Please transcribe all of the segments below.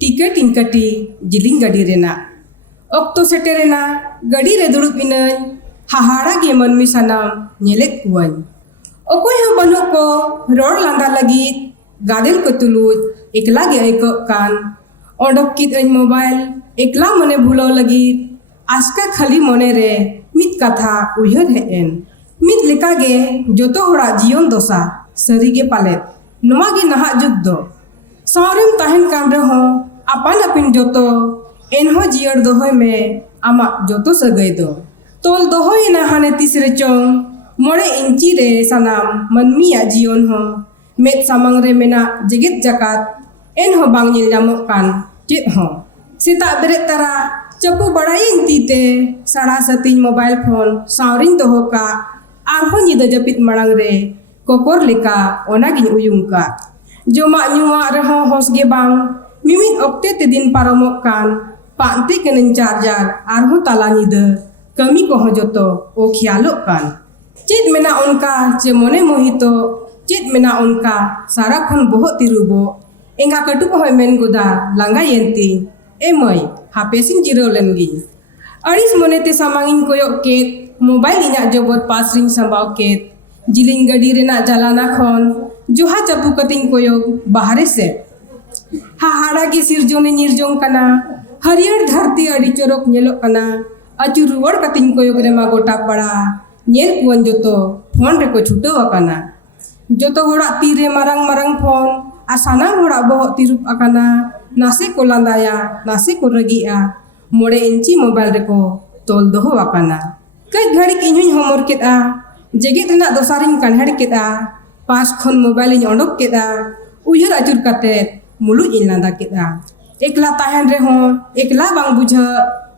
ticket इनकटी जिलिंग गडी रेना ऑक्तो सेटेरेना गडी रे दुड़ुब इनाई हाहाड़ा गे मनमी सानाम नेलेत कुवाई ओकोय हो बनु को रोड लांदा लगी गादेल को तुलुज एकला गे आइको कान ओडोक कित अन मोबाइल एकला मने भूलो लगी आस्का खाली मने रे मित कथा उयहर हेन मित लेका गे जोतो होड़ा जीवन दोसा सरी गे पालेत नोमा गे नहा जुग दो सावरेम ताहन काम रे हो अपन अपिन जोतो एनहो जियर दोहोय में आमा जोतो सगई दो तोल दोहोय ना हाने तीसरे चोंग मोड़े इंची रे सनाम मनमिया जीवन हो मेत सामंग रे मेना जगत जकात एनहो बांग निल जामोक कान चेत हो सीता बेरे तरा चपू बड़ाई तीते साड़ा सतीन मोबाइल फोन सावरिन दोहो का आरहो निद जपित मड़ांग रे कोकोर लेका ओनागिन उयुंग का जोमा न्युआ रहो होसगे बांग मिमित ओक्ते ते दिन पारमोक कान पांते केनन चार्जर आरहो ताला निद कमी को हो जोतो ओ ख्यालो कान चेत मेना उनका चे मोने मोहितो चेत मेना उनका सारा खन बहुत तिरुबो एंगा कटु को होय मेन गोदा लांगा यंती ए मई हापेसिन जिरो लेनगी अड़िस मोने ते सामांगिन कोयो केत मोबाइल इना जबर पास रिंग संभाव केत जिलिंग गडी रेना जलाना खन जोहा चपू कतिंग कोयो बाहरे से हाहाड़ा के सिरजोने निर्जोंग कना हरियर धरती अड़ी चोरक नेलो कना अचु रुवड़ कतिंग कोयो मा गोटा पड़ा नेल कुवन जोतो फोन रे को छुटो अकाना जोतो होड़ा तीरे मारंग मारंग फोन आ सानाम होड़ा बहुत तिरुप अकाना नासे को लांदाया नासे को रगिया मोड़े इंची मोबाइल रे को तोल दोहो अकाना कई घड़ी किन्हुई होमर केदा जेगेत रेना दोसारिन कान्हड़ केदा पास खन मोबाइल इन ओडोक केदा उयहर अचुर काते मुलु इन लांदा केदा एकला ताहन रे हो एकला बांग बुझा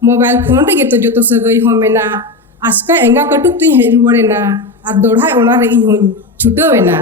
मोबाइल फोन रे तो जोतो सगई हो मेना आस्का एंगा कटुक तुई हेज रुवड़ेना आ दोढ़ाय ओना रे इन हुई छुटोवेना